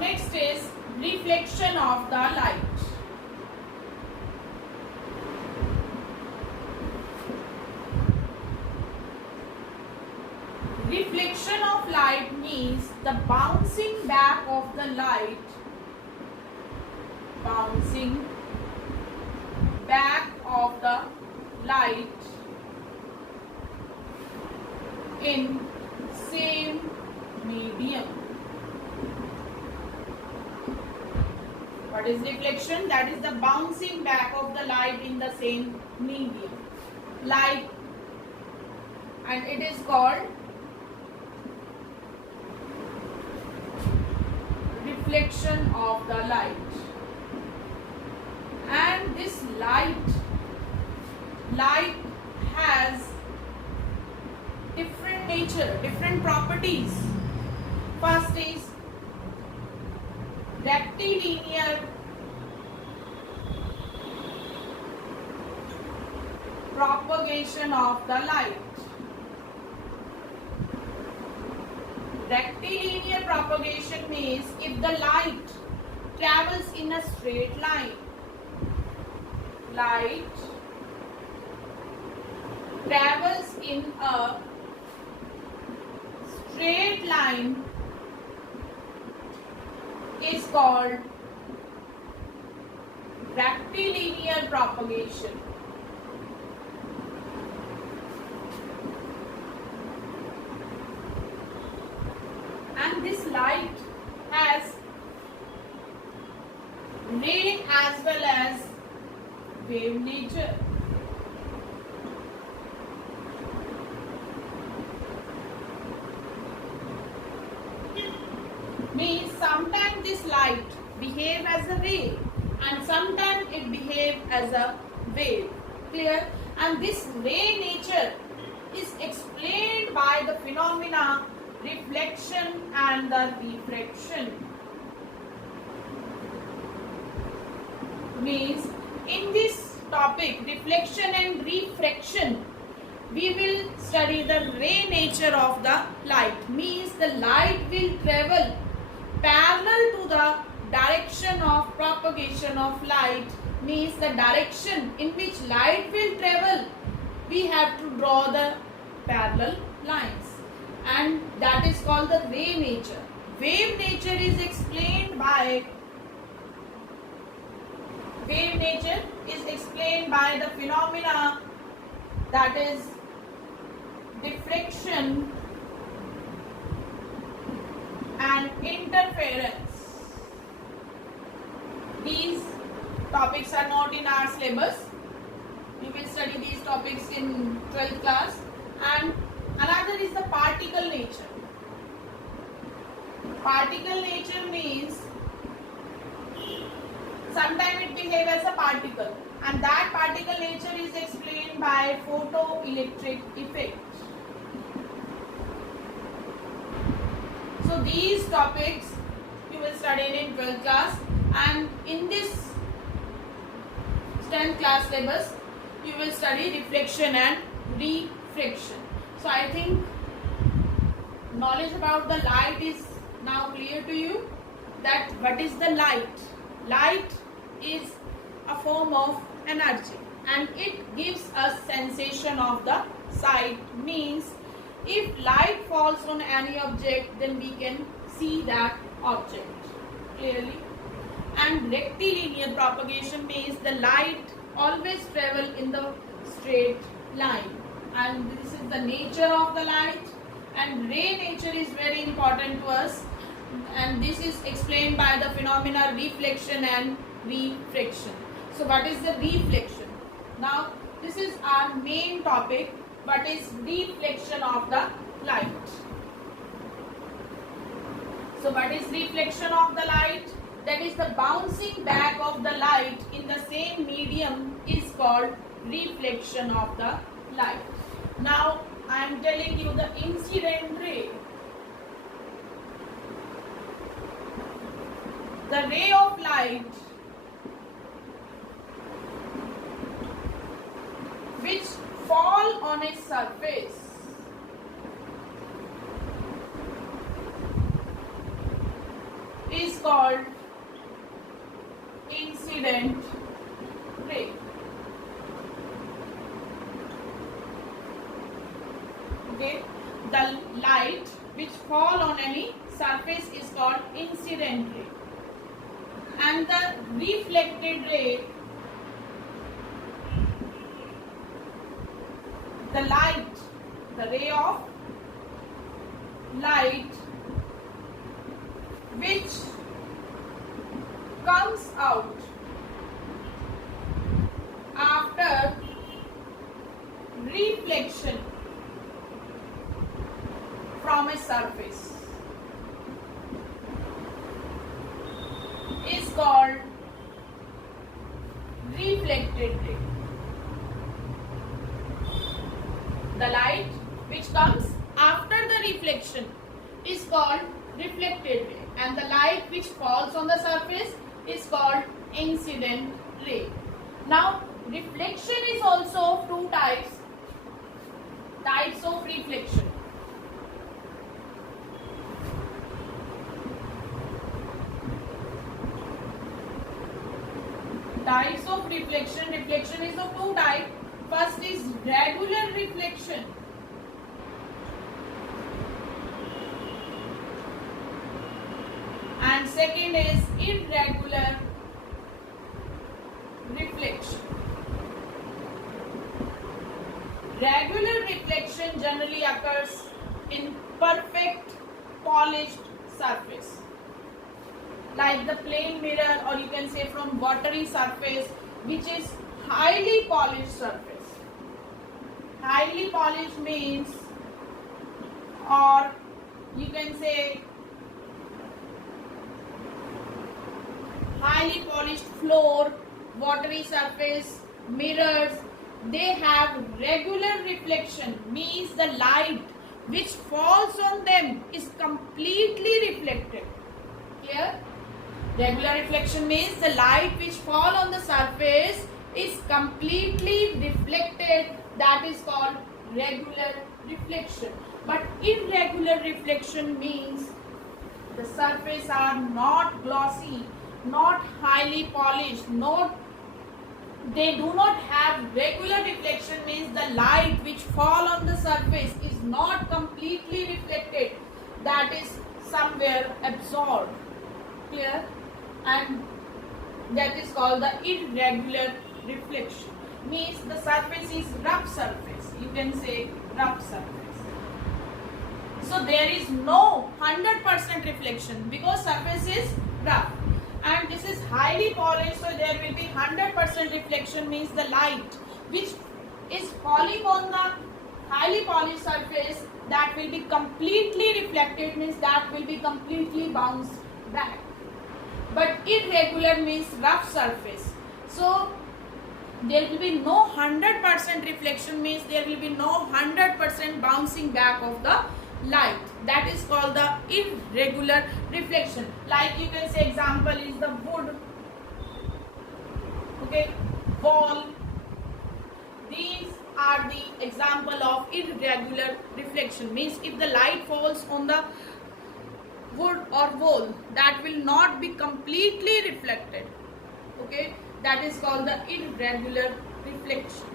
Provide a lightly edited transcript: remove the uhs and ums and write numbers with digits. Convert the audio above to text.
next is reflection of the light. Reflection of light means the bouncing back of the light, bouncing back of the light in same medium. What is reflection? That is the bouncing back of the light in the same medium. Light, and it is called reflection of the light. And this light has different nature, different properties. First is rectilinear propagation of the light. Rectilinear propagation means if the light travels in a straight line, light travels in a straight line is called rectilinear propagation. And this light has ray as well as wave nature. Means sometimes this light behave as a ray and sometimes it behave as a wave. Clear? And this ray nature is explained by the phenomena reflection and the refraction. Means in this topic, reflection and refraction, we will study the ray nature of the light. Means the light will travel parallel to the direction of propagation of light. Means the direction in which light will travel, we have to draw the parallel lines, and that is called the ray nature. Wave nature is explained by the phenomena that is diffraction and interference. These topics are not in our syllabus. We will study these topics in 12th class. And another is the particle nature. Particle nature means sometimes it behaves as a particle, and that particle nature is explained by photoelectric effect. So these topics you will study in 12th class, and in this 10th class syllabus you will study reflection and refraction. So I think knowledge about the light is now clear to you. That what is the light? Light is a form of energy and it gives us sensation of the sight. Means if light falls on any object, then we can see that object clearly. And rectilinear propagation means the light always travel in the straight line, and this is the nature of the light. And ray nature is very important to us, and this is explained by the phenomena reflection and refraction. So what is the reflection? Now this is our main topic. What is reflection of the light? So what is reflection of the light? That is the bouncing back of the light in the same medium is called reflection of the light. Now I am telling you the incident ray. The ray of light which fall on a surface is called incident ray. Okay, the light which fall on any surface is called incident ray, and the reflected ray, the light, the ray of light which comes out after reflection from a surface is called reflected ray. The light which comes after the reflection is called reflected ray, and the light which falls on the surface is called incident ray. Now, reflection is also two types of reflection. Types of reflection. Reflection is of two types. First is regular reflection. And second is irregular reflection. Regular reflection generally occurs in perfect polished surface, like the plane mirror, or you can say from watery surface, which is highly polished surface. Highly polished means, or you can say highly polished floor, watery surface, mirrors, they have regular reflection, means the light which falls on them is completely reflected. Clear? Regular reflection means the light which fall on the surface is completely reflected. That is called regular reflection. But irregular reflection means the surface are not glossy, not highly polished, they do not have regular reflection, means the light which fall on the surface is not completely reflected, that is somewhere absorbed. Clear? And that is called the irregular reflection, means the surface is rough surface, you can say rough surface. So there is no 100% reflection because surface is rough, and this is highly polished, so there will be 100% reflection, means the light which is falling on the highly polished surface, that will be completely reflected, means that will be completely bounced back. But irregular means rough surface, so there will be no 100% reflection, means there will be no 100% bouncing back of the light. That is called the irregular reflection. Like you can say example is the wood, okay, wall. These are the example of irregular reflection, means if the light falls on the wood or wall, that will not be completely reflected. Okay, that is called the irregular reflection.